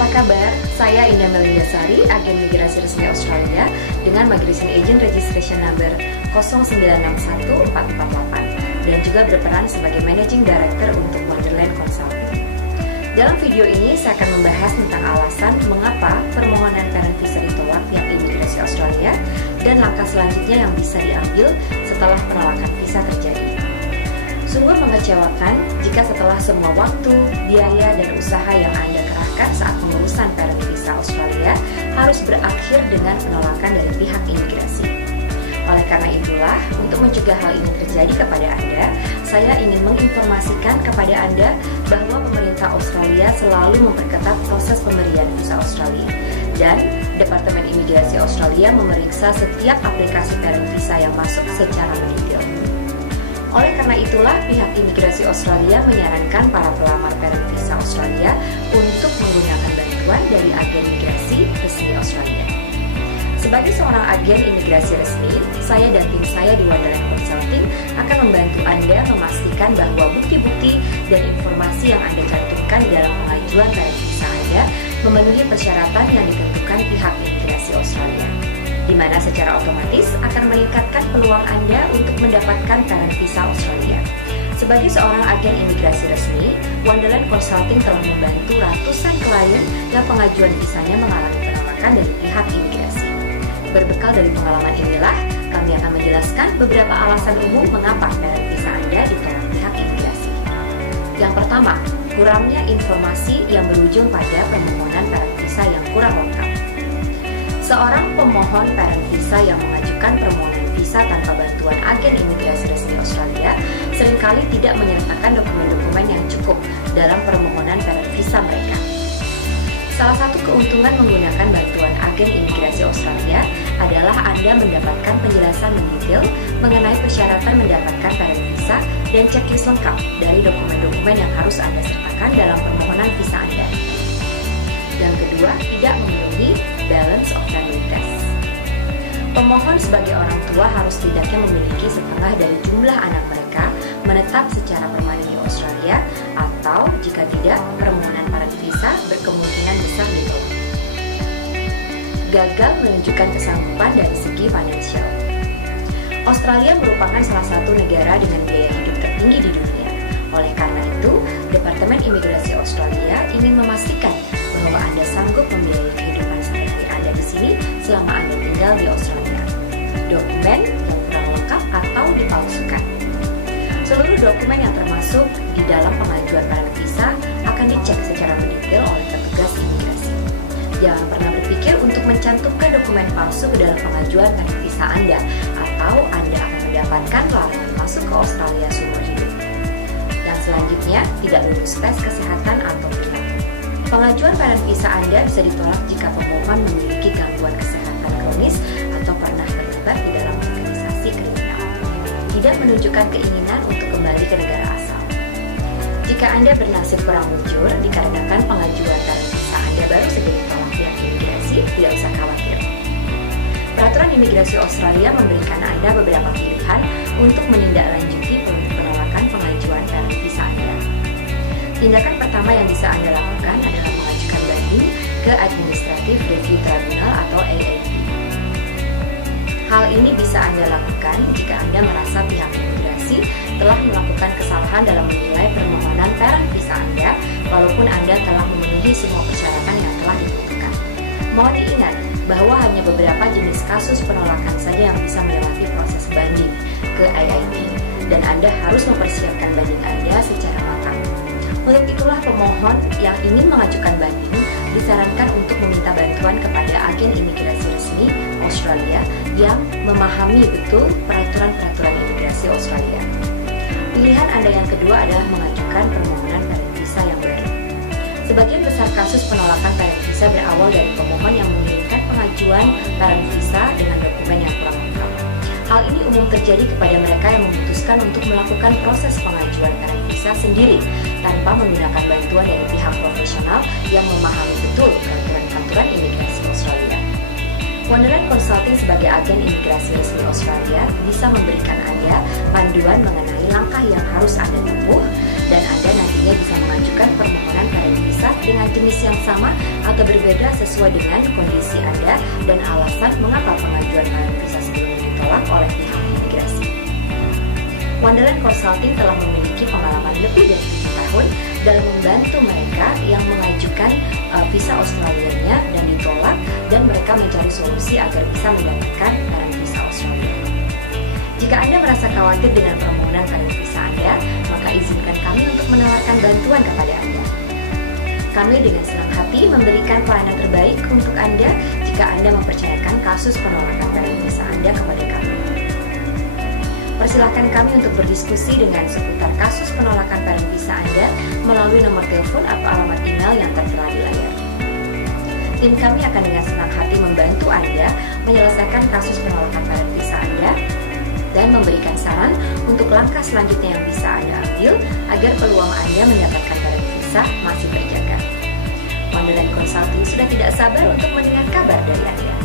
Apa kabar? Saya Indah Melindasari, agen migrasi resmi Australia dengan Migration Agent Registration Number 0961448 dan juga berperan sebagai Managing Director untuk Wonderland Consulting. Dalam video ini saya akan membahas tentang alasan mengapa permohonan parent visa ditolak pihak imigrasi Australia dan langkah selanjutnya yang bisa diambil setelah penolakan visa terjadi. Sungguh mengecewakan jika setelah semua waktu, biaya, dan usaha yang Anda kerahkan saat pengurusan parent visa Australia harus berakhir dengan penolakan dari pihak imigrasi. Oleh karena itulah, untuk mencegah hal ini terjadi kepada Anda, saya ingin menginformasikan kepada Anda bahwa pemerintah Australia selalu memperketat proses pemberian visa Australia dan Departemen Imigrasi Australia memeriksa setiap aplikasi parent visa yang masuk secara mendetail. Oleh karena itulah, pihak imigrasi Australia menyarankan para pelamar parent visa Australia untuk menggunakan bantuan dari agen migrasi resmi Australia. Sebagai seorang agen imigrasi resmi, saya dan tim saya di Wonderland Consulting akan membantu Anda memastikan bahwa bukti-bukti dan informasi yang Anda cantumkan di dalam pengajuan parent visa Anda memenuhi persyaratan yang ditentukan pihak imigrasi Australia, di mana secara otomatis akan meningkatkan peluang Anda untuk mendapatkan parent visa Australia. Sebagai seorang agen imigrasi resmi, Wonderland Consulting telah membantu ratusan klien yang pengajuan visanya mengalami penolakan dari pihak imigrasi. Berbekal dari pengalaman inilah, kami akan menjelaskan beberapa alasan umum mengapa parent visa Anda ditolak pihak imigrasi. Yang pertama, kurangnya informasi yang berujung pada permohonan parent visa yang kurang lengkap. Seorang pemohon parent visa yang mengajukan permohonan visa tanpa bantuan agen imigrasi resmi Australia seringkali tidak menyertakan dokumen-dokumen yang cukup dalam permohonan parent visa mereka. Salah satu keuntungan menggunakan bantuan agen imigrasi Australia adalah Anda mendapatkan penjelasan mendetail mengenai persyaratan mendapatkan parent visa dan checklist lengkap dari dokumen-dokumen yang harus Anda sertakan dalam permohonan visa Anda. Yang kedua, tidak memenuhi balance of family test. Pemohon sebagai orang tua harus setidaknya memiliki setengah dari jumlah anak mereka menetap secara permanen di Australia, atau jika tidak, permohonan parent visa berkemungkinan besar ditolak. Gagal menunjukkan kesanggupan dari segi finansial. Australia merupakan salah satu negara dengan biaya hidup tertinggi di dunia. Oleh karena itu, Departemen Imigrasi Australia ingin memastikan bahwa Anda sanggup membiayai kehidupan sehari-hari Anda di sini selama Anda tinggal di Australia. Dokumen yang kurang lengkap atau dipalsukan. Seluruh dokumen yang termasuk di dalam pengajuan parent visa akan dicek secara mendetail oleh petugas imigrasi. Jangan pernah berpikir untuk mencantumkan dokumen palsu ke dalam pengajuan parent visa Anda, atau Anda akan mendapatkan larangan masuk ke Australia seumur hidup. Yang selanjutnya, tidak lulus tes kesehatan atau perilaku. Pengajuan parent visa Anda bisa ditolak jika pemohon memiliki gangguan kesehatan kronis atau pernah terlibat di dalam organisasi kriminal, tidak menunjukkan keinginan untuk kembali ke negara asal. Jika Anda bernasib kurang mujur dikarenakan pengajuan parent visa Anda baru saja ditolak pihak imigrasi, tidak usah khawatir. Peraturan imigrasi Australia memberikan Anda beberapa pilihan untuk menindaklanjuti penolakan pengajuan parent visa Anda. Tindakan pertama yang bisa Anda lakukan adalah mengajukan banding ke Administrative Review Tribunal atau ART. Hal ini bisa Anda lakukan jika Anda merasa pihak imigrasi telah melakukan kesalahan dalam menilai permohonan parent visa Anda, walaupun Anda telah memenuhi semua persyaratan yang telah ditentukan. Mohon diingat bahwa hanya beberapa jenis kasus penolakan saja yang bisa melewati proses banding ke AIT, dan Anda harus mempersiapkan banding Anda secara matang. Untuk itulah pemohon yang ingin mengajukan banding disarankan untuk meminta bantuan kepada agen imigrasi resmi Australia yang memahami betul peraturan-peraturan imigrasi Australia. Pilihan Anda yang kedua adalah mengajukan permohonan parent visa yang baru. Sebagian besar kasus penolakan parent visa berawal dari pemohon yang mengirimkan pengajuan parent visa dengan dokumen yang kurang lengkap. Hal ini umum terjadi kepada mereka yang memutuskan untuk melakukan proses pengajuan parent visa sendiri tanpa menggunakan bantuan dari pihak profesional yang memahami betul peraturan-peraturan imigrasi Australia. Wonderland Consulting sebagai agen imigrasi resmi Australia bisa memberikan Anda panduan mengenai langkah yang harus Anda tempuh, dan Anda nantinya bisa mengajukan permohonan parent visa visa dengan jenis yang sama atau berbeda sesuai dengan kondisi Anda dan alasan mengapa pengajuan parent visa sebelumnya ditolak oleh pihak imigrasi. Wonderland Consulting telah memiliki pengalaman lebih dari 7 tahun dalam membantu mereka yang mengajukan visa Australia-nya dan ditolak, dan mereka mencari solusi agar bisa mendapatkan parent visa Australia. Jika Anda merasa khawatir dengan permohonan parent visa Anda, maka izinkan kami untuk menawarkan bantuan kepada Anda. Kami dengan senang hati memberikan pelayanan terbaik untuk Anda jika Anda mempercayakan kasus penolakan parent visa Anda kepada kami. Persilahkan kami untuk berdiskusi dengan seputar kasus penolakan parent visa Anda melalui nomor telepon atau alamat email yang tertera di layar. Tim kami akan dengan senang hati membantu Anda menyelesaikan kasus penolakan parent visa Anda dan memberikan saran untuk langkah selanjutnya yang bisa Anda ambil agar peluang Anda mendapatkan parent visa masih terjaga. Wonderland Consulting sudah tidak sabar untuk mendengar kabar dari Anda.